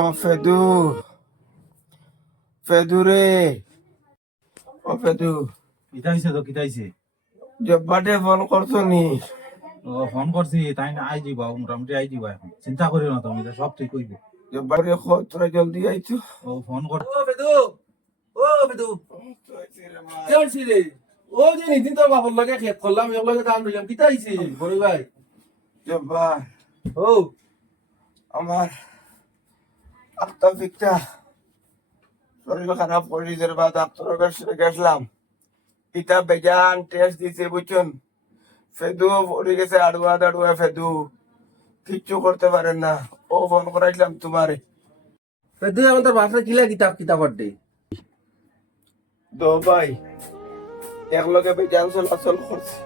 ও ফেদু, ফেদু রে, ও ফেদু, কিতাইছে তো কিতাইছে। জব্বাটে ফোন করছো নি? ও ফোন করছি, তাই না আই যাবা, মোটামুটি আই যাবা। এখন চিন্তা করিও না তুমি, এটা সব ঠিক হইব। জব্বাটে তোরা জলদি আইতো। ও ফোন কর। ও বেদু, ও বেদু, কি হইছে রে? ও যে নিদিন তোর বাপর লগে খেত করলাম, এর লগে দাম দিলাম, কিতা হইছে বড় ভাই? জব্বা, ও আমার আত্মবিকটা শরীর খারাপ পরিজের বা ডাক্তারের কাছে গেছিলাম। ইটা বেজান টেস্ট দিছে বুঝছেন। ফেদু পড়ে গেছে আড়ুয়া দাড়ুয়া ফেদু, কিচ্ছু করতে পারেন না। ও ফোন করাইছিলাম তোমারে। বেদু এখন তোর বাপরে কিলা কিতাব কিতাব দে। দো ভাই একলগে বেজান চলাচল করছে,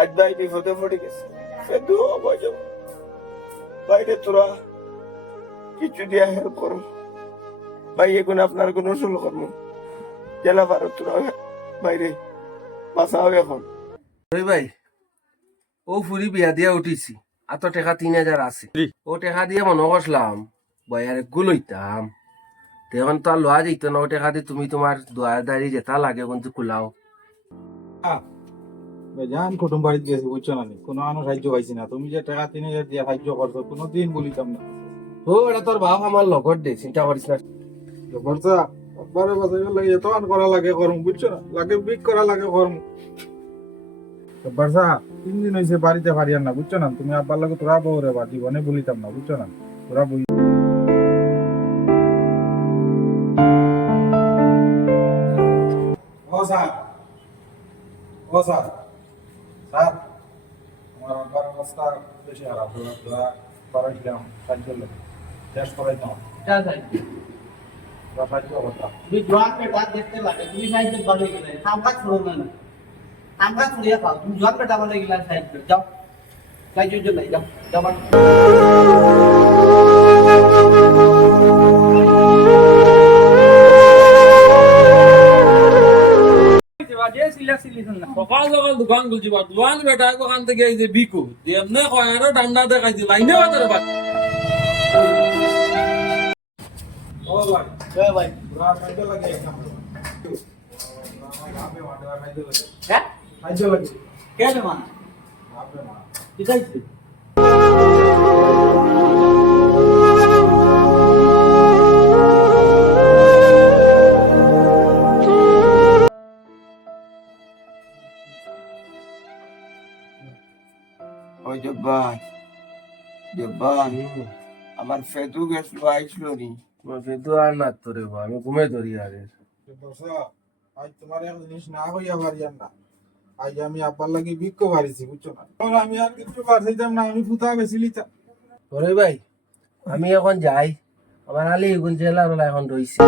আজ ভাই বিপদে পড়ে গেছে। ফেদু অবজব বাইরে তোরা কিছু দিয়া হেল্প করো ভাই, এখন আপনার কোনো শুরু করবো জেলা পারো তোরা বাইরে বাঁচাও এখন। বড় ভাই, ও ফুরি বিয়া দিয়া উঠিছি, আর তো টাকা 3000 আছে। ও টাকা দিয়ে মনে করলাম বয়ার গুলইতাম, এখন তো আর লওয়া যেত না। ও টাকা দিয়ে তুমি তোমার দোয়ারদারি যেটা লাগে কিন্তু কুলাও। জান কুটুম বাড়িতে গেছি, বুঝছো না, কোনো মানুষ সাহায্য পাইছি না। তুমি যে টাকা 3000 দিয়ে সাহায্য করছো, কোনোদিন বলিতাম না। ও এটা তোর বাপ আমার লগত দে, চিন্তা করিস না। খরচা একবারে বাঁচাইবার লাগে, এত আন করা লাগে করম, বুঝছো না, লাগে বিক করা লাগে করম। বারসা 3 দিন হয়েছে বাড়িতে হারিয়ান না, বুঝছো না। তুমি আব্বার লাগে তোরা বউ রে বা জীবনে বলিতাম না, বুঝছো না। তোরা বই ও স্যার, ও স্যার, স্যার, আমার আব্বার অবস্থা বেশি খারাপ। তোরা করাইছিলাম সাহায্য লাগে, টেস্ট করাইতাম, क्या चाहिए তোরা সাহায্য করতাম। तुम्ही जॉब पे बात देखते लागे तुम्ही शाळेत बघायला गेलाय कामकाज सोडवलं ना कामकाज सोडूया का तुम्ही जॉब पे टाकायला गेला शाळेत जाओ काय योजना नाही जाओ जाओ সকাল সকাল দোকান খুলছি বা দোকান বেটা ওখান থেকে এই যে বিকু এমনি কয় আরো ডান্ডা দেখাইছি লাইনে বাজারে বাদ ও ভাই, जय भाई তোরা সাহায্য লাগে এক নম্বর। আমার বাপে মা তোরা সাহায্য লাগে, क्या সাহায্য লাগে, क्या जमा বাপে মা। किती ওই জব্বার, জব্বার আমার ফেদু গেছিল আইছিল নি? কিন্তু আর না তো রে, আমি ঘুমে ধরি আরে। বর্ষা, আজ তোমার এক জিনিস না হইয়া পারিয়ান না। আজ আমি আব্বার লাগি বিক্ষ পারিছি, বুঝছো না। এখন আমি আর কিছু পারছিলাম না, আমি ফুতা বেশি লিতাম। বড় ভাই, আমি এখন যাই, আমার আলি গুন জেলা এখন রইছে।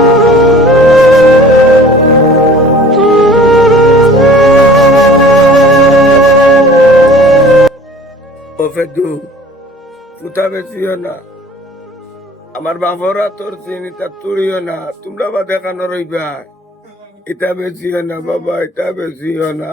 ও ফেদু ফুটা বেশিও না, আমার বাপরা তোর চিনিটা তুড়িও না, তোমরা বা দেখানো রইবা। এটা বেশিও না বাবা, এটা বেশিও না।